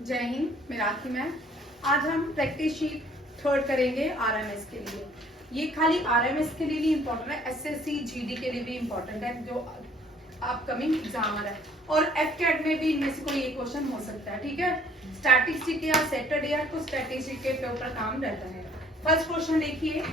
जय हिंद, मैं राखी मैम। आज हम प्रैक्टिस शीट थर्ड करेंगे आरएमएस के लिए। ये खाली आरएमएस के लिए भी इम्पोर्टेंट है, एसएससी जीडी के लिए भी इम्पोर्टेंट है जो अपकमिंग एग्जाम है। और एफकेट में भी इनमें से कोई एक क्वेश्चन हो सकता है, ठीक है। स्टैटिस्टिक या सैटरडे या तो स्टैटिस्टिक के ऊपर काम रहता है। फर्स्ट क्वेश्चन देखिए,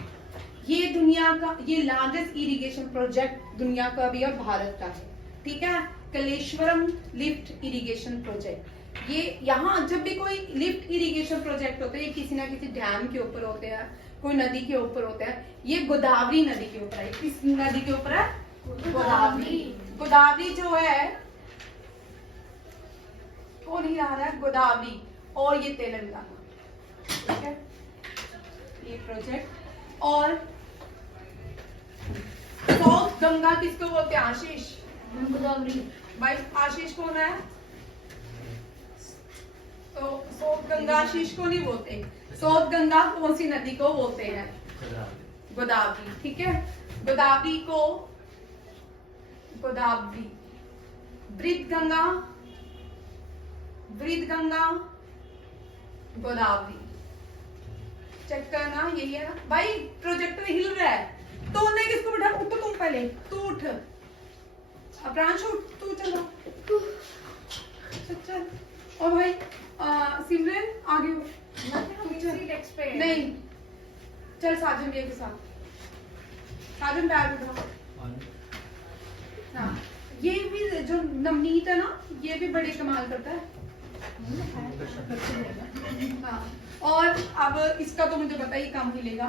ये दुनिया का ये लार्जेस्ट इरिगेशन प्रोजेक्ट दुनिया का भी और भारत का है, ठीक है। Kaleshwaram lift irrigation project. ये यहाँ जब भी कोई लिफ्ट इरिगेशन प्रोजेक्ट होते हैं, किसी ना किसी डैम के ऊपर होते हैं, कोई नदी के ऊपर होते हैं। ये गोदावरी नदी के ऊपर है। किस नदी के ऊपर है? गोदावरी। गोदावरी जो है कौन ही आ रहा है? गोदावरी। और ये तेलंगाना, ठीक है ये प्रोजेक्ट। और साउथ गंगा किसको बोलते हैं? आशीष। गोदावरी। भाई आशीष कौन है? तो साउथ गंगा आशीष को नहीं बोलते। साउथ गंगा कौन सी नदी को बोलते हैं? गोदावरी, ठीक है। गोदावरी को गोदावरी। वृद्ध गंगा, वृद्ध गंगा, गोदावरी। चेक करना, यही है ना भाई। प्रोजेक्टर हिल रहा है तो उन्हें किसको बैठा? उठ तो तुम पहले, तू उठ। अप्रांश उठ, तू चलो चल। और भाई सिमरन आगे नहीं चल, साजन भैया के साथ। साजन बैग उठा। हाँ, ये भी जो नवनीत है ना, ये भी बड़े कमाल करता है। हाँ, और अब इसका तो मुझे पता ही कम मिलेगा,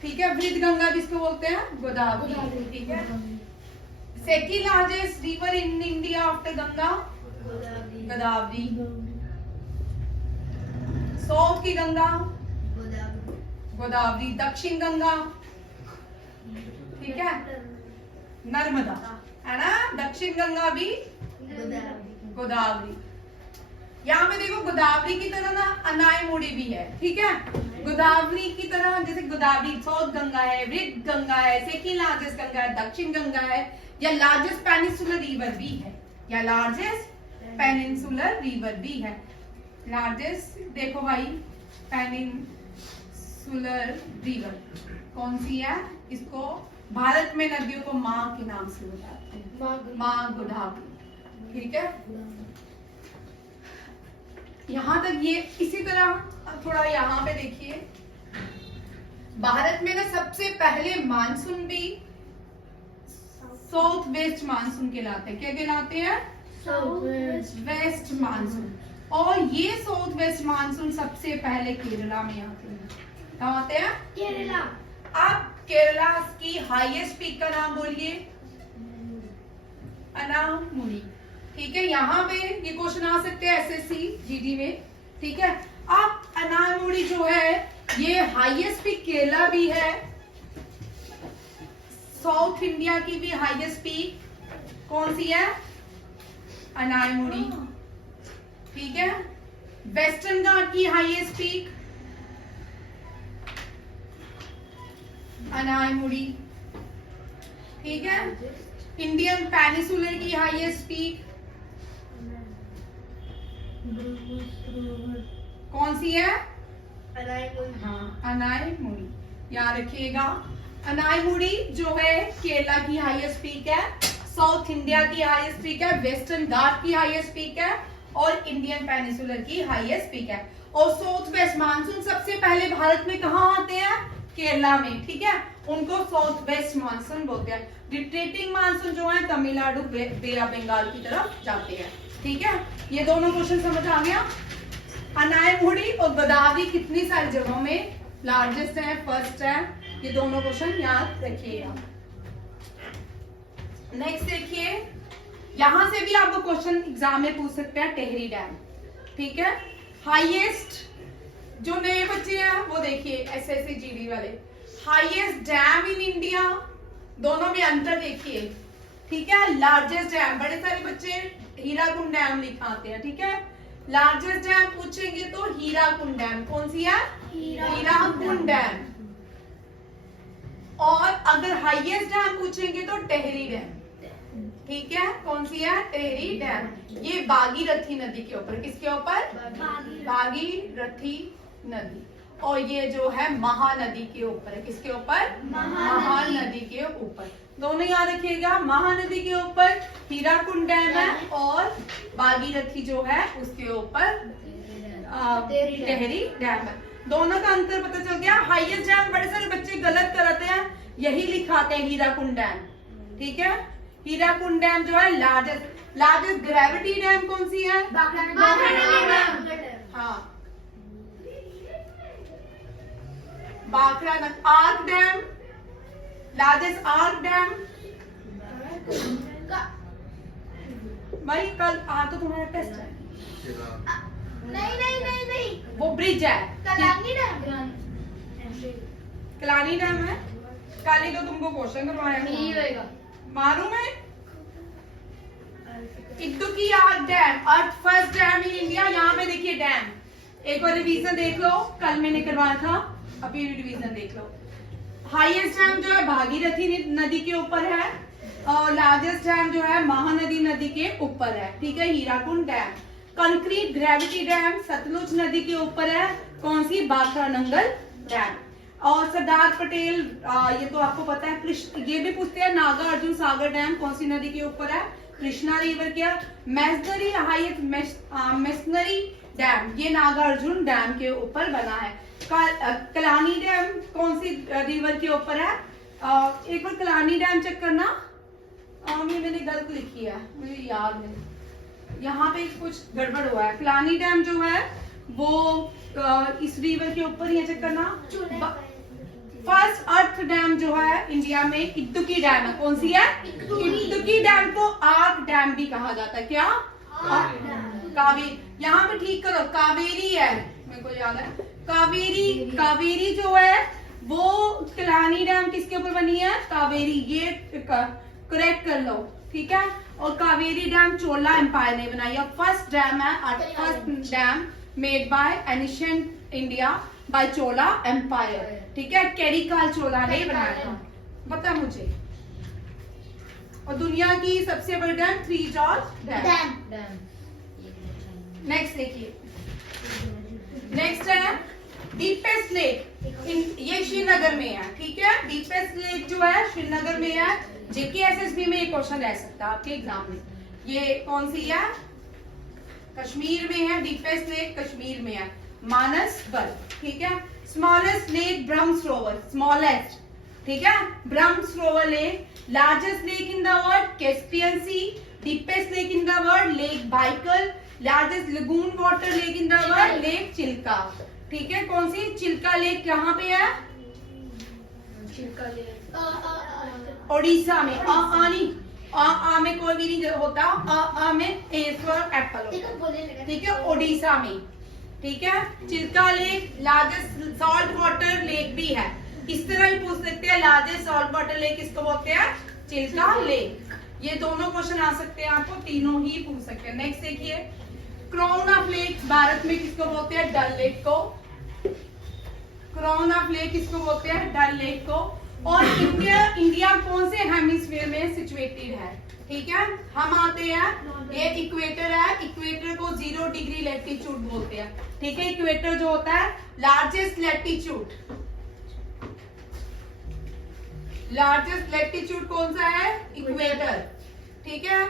ठीक है। वृद्ध गंगा जिसको बोलते हैं? गोदावरी, ठीक है। Second largest river in India after Ganga? Godavari. South की गंगा? गोदावरी। दक्षिण गंगा, ठीक है, नर्मदा, है ना। दक्षिण गंगा भी गोदावरी। यहाँ पे देखो गोदावरी की तरह ना अनायमुड़ी भी है, ठीक है। गोदावरी की तरह जैसे गोदावरी साउथ गंगा है, वृद्ध गंगा है, सेकंड लार्जेस्ट गंगा है, दक्षिण गंगा है, या लार्जेस्ट पेनिनसुलर रिवर भी है, या लार्जेस्ट पेनिनसुलर रिवर भी है। लार्जेस्ट देखो भाई, पेनिनसुलर रिवर कौन सी है? इसको भारत में नदियों को माँ के नाम से बताते हैं, माँ गोदावरी, ठीक है। यहाँ तक ये। इसी तरह थोड़ा यहाँ पे देखिए, भारत में ना सबसे पहले मानसून भी साउथ वेस्ट मानसून कहलाते हैं। क्या कहलाते हैं? South west monsoon. और ये साउथ वेस्ट मानसून सबसे पहले केरला में आते हैं। कहाँ आते हैं? केरला। अब केरला की हाईएस्ट पीक का नाम बोलिए। अनामुड़ी, ठीक है। यहाँ पे ये क्वेश्चन आ सकते हैं एसएससी जीडी में, ठीक है। अब अनामुड़ी जो है ये हाईएस्ट पीक केरला भी है, साउथ इंडिया की भी हाईएस्ट पीक कौन सी है? अनामुड़ी, ठीक है। वेस्टर्न घाट की हाईएस्ट पीक अनामुड़ी, ठीक है। इंडियन पेनिनसुलर की हाईएस्ट पीक कौन सी है? हाँ, अनायमुड़ी। याद रखिएगा, अनायमुड़ी जो है केरला की हाईएस्ट पीक है, साउथ इंडिया की हाईएस्ट पीक है, वेस्टर्न घाट की हाईएस्ट पीक है, और इंडियन पेनिनसुलर की हाईएस्ट पीक है। और साउथ वेस्ट मानसून सबसे पहले भारत में कहाँ आते हैं? केरला में, ठीक है। उनको साउथ वेस्ट मानसून बोलते हैं। रिट्रीटिंग मानसून जो है तमिलनाडु बे ऑफ बंगाल की तरफ जाते हैं, ठीक है। ये दोनों क्वेश्चन समझ आ गया। अनायमुड़ी और गोदावरी कितनी सारी जगहों में लार्जेस्ट है, फर्स्ट है, ये दोनों क्वेश्चन याद रखिएगा। नेक्स्ट देखिए, यहां से भी आपको क्वेश्चन एग्जाम में पूछ सकते हैं। टेहरी डैम, ठीक है। हाईएस्ट जो नए बच्चे हैं वो देखिए, एसएससी जीडी वाले, हाईएस्ट डैम इन इंडिया, दोनों में अंतर देखिए, ठीक है। लार्जेस्ट डैम, बड़े सारे बच्चे हीराकुंड डैम लिखाते हैं, ठीक है। लार्जेस्ट डैम पूछेंगे तो हीराकुंड डैम, कौन सी है? हीराकुंड डैम। और अगर हाईएस्ट डैम पूछेंगे तो टेहरी डैम, ठीक है, कौन सी है? टेहरी डैम। ये भागीरथी नदी के ऊपर, किसके ऊपर? भागीरथी नदी। और ये जो है महानदी के ऊपर है, किसके ऊपर? महानदी के ऊपर। दोनों याद रखिएगा, महानदी के ऊपर हीराकुंड डैम है और भागीरथी जो है उसके ऊपर टेहरी डैम है। दोनों का अंतर पता चल गया। हाईएस्ट डैम बड़े सारे बच्चे गलत कराते हैं, यही लिखाते हैं हीराकुंड डैम, ठीक है। हीराकुंड डैम जो है लार्जेस्ट ग्रेविटी डैम कौन सी है? हाँ, Bhakra arch dam, largest arch dam. भाई कल तो तुम्हारा टेस्ट है। नहीं, वो ब्रिज है, कलानी डैम है। कल ही तो तुमको क्वेश्चन करवाया, मालूम है। Idukki arch dam, earth first dam in India. यहाँ पे देखिए डैम, एक बार रिवीजन देख लो, कल मैंने करवाया था, अभी रिवीजन देख लो। हाईएस्ट डैम जो है भागीरथी नदी के ऊपर है और लार्जेस्ट डैम जो है महानदी नदी के ऊपर है, ठीक है, Hirakud dam. Concrete gravity dam Sutlej नदी के ऊपर है, कौन सी? बाखरा नंगल डैम। और सरदार पटेल, ये तो आपको पता है। ये भी पूछते हैं, नागा अर्जुन सागर डैम कौन सी नदी के ऊपर है? कृष्णा रिवर के। मैसनरी हाईएस्ट मैसनरी डैम, ये नागा अर्जुन डैम के ऊपर बना है। कलानी डैम कौन सी रिवर के ऊपर है? एक बार कलानी डैम चेक करना। ये मैंने गलत लिखी है, मुझे याद नहीं, यहाँ पे कुछ गड़बड़ हुआ है। कलानी डैम जो है वो इस रिवर के ऊपर ही, चेक करना। फर्स्ट अर्थ डैम जो है इंडिया में इद्दुकी डैम है, कौन सी है? इद्दुकी डैम को आर्क डैम भी कहा जाता है। क्या? कावेरी। यहाँ पे ठीक करो, कावेरी है, मेरे को याद है। कावेरी जो है वो कलानी डैम किसके ऊपर बनी है? कावेरी। ये करेक्ट कर लो, ठीक है। और कावेरी डैम चोला एम्पायर ने बनाई है। फर्स्ट डैम है, first dam made by ancient India by Chola empire, ठीक है। केरिकाल चोला ने बनाया था, पता मुझे। और दुनिया की सबसे बड़ी dam three George dam. Next देखिए, नेक्स्ट है डीपेस्ट लेक। ये श्रीनगर में है, ठीक है। डीपेस्ट लेक जो है श्रीनगर में है। जेकेएसएसबी में ये क्वेश्चन रह सकता है आपके एग्जाम में। ये कौन सी है? कश्मीर में है। डीपेस्ट लेक कश्मीर में है, मानसबल, ठीक है। स्मॉलेस्ट लेक ब्रह्मसरोवर, स्मॉलेस्ट, ठीक है, Brahmasarovar lake. Largest lake in the world Caspian sea. Deepest lake in the world lake Baikal. Largest lagoon water lake in the world lake Chilka, ठीक है। कौन सी? चिल्का लेक कहाँ पे है? चिल्का लेक ओडिशा में। आ में कोई भी नहीं होता, आ में एस्वर एप्पल होता, ठीक है, ओडिशा में, ठीक है। Chilka lake largest salt water lake भी है। इस तरह भी पूछ सकते हैं, लार्जेस्ट सॉल्ट वाटर लेक किसको बोलते हैं? चिल्का लेक। ये दोनों क्वेश्चन आ सकते हैं आपको, तीनों ही पूछ सकते हैं। नेक्स्ट देखिए, क्राउन ऑफ लेक भारत में किसको बोलते हैं? डल लेक को। क्राउन ऑफ लेक किसको बोलते हैं? डल लेक को। और इंडिया कौन से हेमिस्फीयर में सिचुएटेड है? ठीक है, हम आते हैं, ये इक्वेटर है, इक्वेटर को 0 डिग्री लैटिट्यूड बोलते हैं, ठीक है। इक्वेटर जो होता है लार्जेस्ट लैटिट्यूड, लार्जेस्ट लैटिट्यूड कौन सा है? इक्वेटर, ठीक है।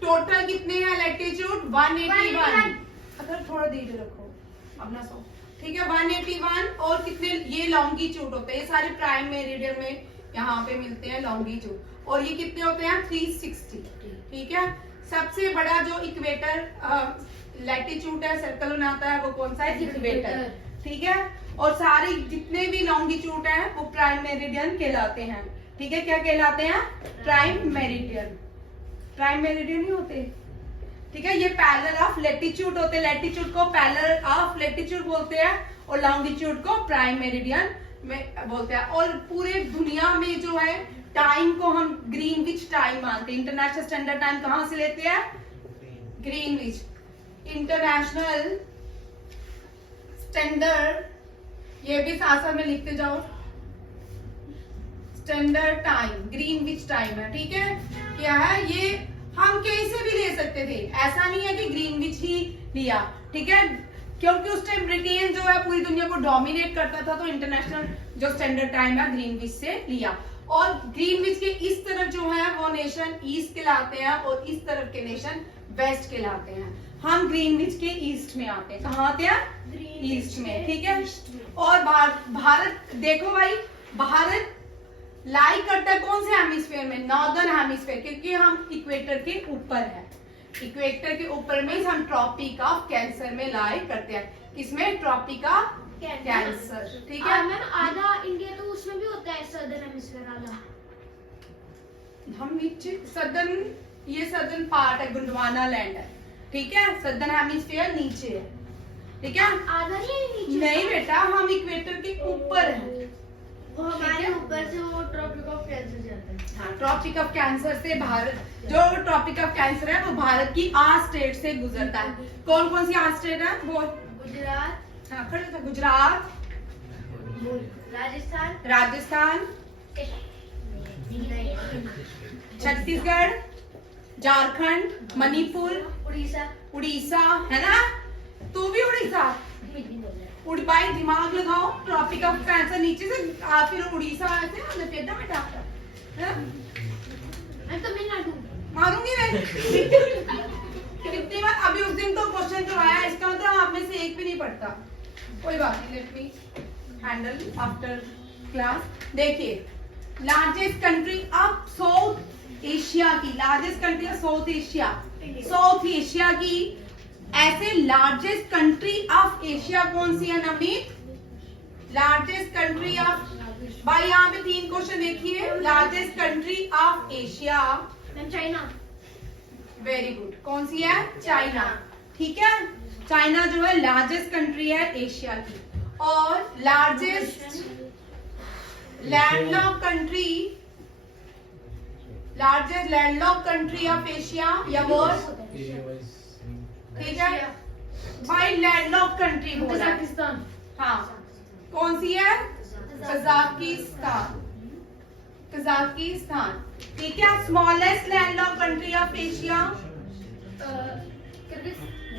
टोटल कितने हैं लैटिट्यूड? 181। अगर थोड़ा धीरे रखो अपना सो, ठीक है, 181। और कितने ये लॉन्गिट्यूड होते हैं, ये सारे प्राइम मेरिडियन में यहाँ पे मिलते हैं लॉन्गिट्यूड। और ये कितने होते हैं? 360, ठीक है। सबसे बड़ा जो इक्वेटर लैटिट्यूड है, सर्कल बनाता है, वो कौन सा है? इक्वेटर, ठीक है। और सारे जितने भी लॉन्गिट्यूड है वो प्राइम मेरिडियन कहलाते हैं, ठीक है। क्या कहलाते हैं? Prime meridian. प्राइम मेरिडियन ही होते, ठीक है। ये पैरेलल ऑफ लैटिट्यूड होते हैं, लैटिट्यूड को पैरेलल ऑफ लैटिट्यूड बोलते हैं और लॉन्गिट्यूड को प्राइम मेरिडियन में बोलते हैं। और पूरे दुनिया में जो है टाइम को हम ग्रीनविच टाइम मानते हैं। इंटरनेशनल स्टैंडर्ड टाइम कहां से लेते हैं? ग्रीनविच। इंटरनेशनल स्टैंडर्ड, ये भी साथ साथ में लिखते जाओ, स्टैंडर्ड टाइम ग्रीनविच टाइम है, ठीक है। क्या है ये? हम कहीं से भी ले सकते थे, ऐसा नहीं है कि ग्रीनविच ही लिया, ठीक है, क्योंकि उस टाइम ब्रिटेन जो है पूरी दुनिया को डोमिनेट करता था, तो इंटरनेशनल जो स्टैंडर्ड टाइम है ग्रीनविच से लिया। और ग्रीनविच के इस तरफ जो है वो नेशन ईस्ट कहलाते हैं और इस तरफ के नेशन वेस्ट कहलाते हैं। हम ग्रीनविच के ईस्ट में आते हैं, कहाँ आते हैं? ईस्ट में, ठीक है। और भारत देखो भाई, भारत लाई करता है कौन से हेमिस्फीयर में? नॉर्दर्न हेमिस्फीयर, क्योंकि हम इक्वेटर के ऊपर है। इक्वेटर के ऊपर में हम ट्रॉपिक ऑफ कैंसर में लाई करते हैं। किसमें? ट्रॉपिक ऑफ कैंसर, ठीक है। मैम आधा इंडिया तो उसमें भी होता है, सदर्न हेमिस्फीयर आधा। हम नीचे सदर्न, ये सदर्न पार्ट है, गुंडवाना लैंड है, ठीक है। सदर्न हेमिस्फीयर नीचे है, ठीक है। आधा नहीं, नहीं बेटा, हम इक्वेटर के ऊपर हैं, वो हमारे ऊपर से वो ट्रॉपिक ऑफ कैंसर जाता है। हाँ, ट्रॉपिक ऑफ कैंसर से भारत, जो ट्रॉपिक ऑफ कैंसर है वो भारत की 8 स्टेट से गुजरता है। कौन कौन सी 8 स्टेट है वो? गुजरात, हाँ, खड़े थे। गुजरात, राजस्थान, राजस्थान, छत्तीसगढ़, झारखंड, मणिपुर, उड़ीसा, उड़ीसा, है ना? तू भी उड़ीसा? भाई दिमाग लगाओ, ट्रॉपिक ऑफ कैंसर नीचे से फिर उड़ीसा ऐसे लपेटा में डालता है। मैं तमिलनाडु मारूंगी मैं कितनी बार। अभी उस दिन तो क्वेश्चन जो आया, इसका मतलब आप में से एक भी नहीं पढ़ता, कोई बात नहीं, let me handle after class. देखिए, largest country of South Asia की, largest country of South Asia, South Asia की ऐसे लार्जेस्ट कंट्री ऑफ एशिया कौन सी है नवनीत? लार्जेस्ट कंट्री ऑफ, भाई यहाँ पे 3 क्वेश्चन देखिए। Largest country of Asia, China. Very good, कौन सी है? चाइना, ठीक है। चाइना जो है लार्जेस्ट कंट्री है एशिया की। और largest landlock country, largest landlock country of Asia या वर्ल्ड, ठीक है भाई, लैंडलॉक कंट्री बोला। कजाकिस्तान। हाँ, कौन सी है? कजाकिस्तान, कजाकिस्तान, ठीक है। Smallest landlock country of Asia,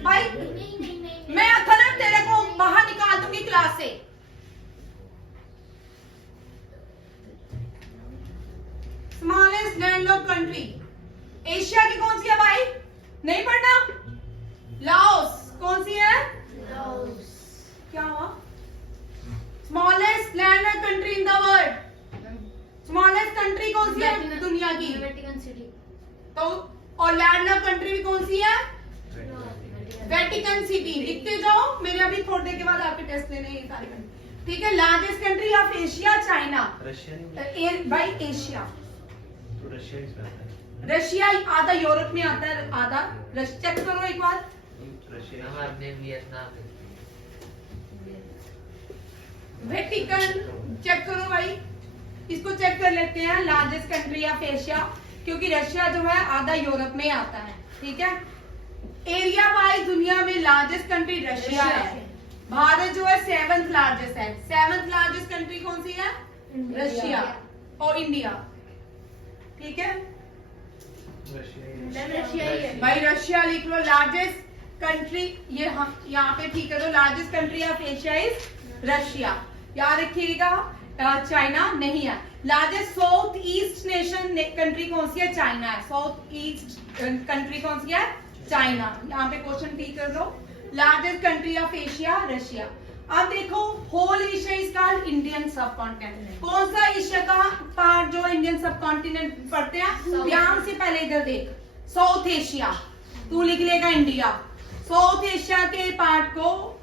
भाई नहीं। मैं अथर्व तेरे को बाहर निकाल दूंगी क्लास से। स्मॉलेस्ट लैंडलॉक कंट्री एशिया की कौन सी है भाई? नहीं पढ़ना? लाओस, कौन सी है? लाओस। क्या हुआ? Smallest landlock country in the world, smallest country कौन सी है दुनिया की? Vatican city. तो और लैंडलॉक कंट्री भी कौन सी है? Vatican city. लिखते जाओ, मेरे अभी थोड़ी देर के बाद आपके टेस्ट लेने हैं सारे कंट्री, ठीक है। Largest country of Asia China, भाई एशिया, तो रशिया इसमें आता है। रशिया आधा यूरोप में आता है, आधा चेक करो एक बार। रशिया हमारे वियतनाम है। वेटिकन चेक करो भाई, इसको चेक कर लेते हैं। लार्जेस्ट कंट्री ऑफ एशिया, क्योंकि रशिया जो है आधा यूरोप में आता है, ठीक है। एरिया वाइज दुनिया में लार्जेस्ट कंट्री रशिया है। भारत जो है 7th लार्जेस्ट है। 7th लार्जेस्ट कंट्री कौन सी है? रशिया और इंडिया, ठीक है। रशिया ही है। भाई रशिया लिख लो लार्जेस्ट कंट्री, ये हम यहाँ पे ठीक है। तो largest country of Asia is Russia, याद रखिएगा। चाइना नहीं है। Largest south east nation country कौन सी है? चाइना है। साउथ ईस्ट कंट्री कौन सी है? चाइना। यहाँ पे क्वेश्चन ठीक कर लो। Largest country of Asia Russia. अब देखो, whole Asia is called Indian subcontinent. कौन सा एशिया का पार्ट जो इंडियन सब कॉन्टिनेंट पढ़ते हैं? ध्यान से पहले इधर देख, साउथ एशिया, तू लिख लेगा इंडिया। साउथ एशिया के पार्ट को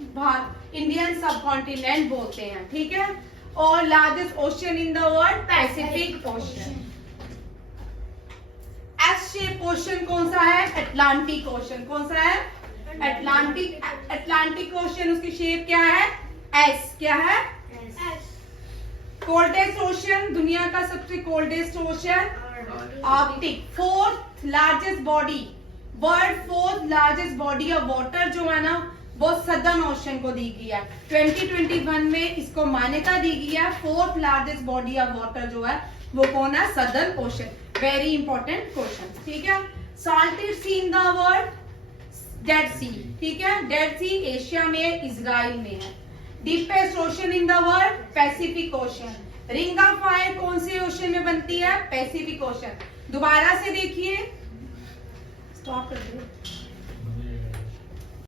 इंडियन सब कॉन्टिनेंट बोलते हैं, ठीक है। और largest ocean in the world Pacific ocean. S shape ocean कौन सा है? Atlantic ocean. कौन सा है? अटलांटिक। अटलांटिक ओशियन, उसकी शेप क्या है? एस। क्या है? कोल्डेस्ट ओशियन, दुनिया का सबसे coldest ocean Arctic. 4th largest body, world 4th largest body of water जो है ना, वो सदर्न ओशन को दी गई है। 2021 में इसको मान्यता दी गई है। 4th largest body of water जो है वो कौन है? Southern ocean. Very important question, ठीक है। salted sea in the world, dead sea, ठीक है, डेड सी एशिया में है, इजराइल में है। Deepest ocean in the world, Pacific ocean. Ring of fire कौन से ओशन में बनती है? Pacific ocean. दोबारा से देखिए, स्टॉप कर दो।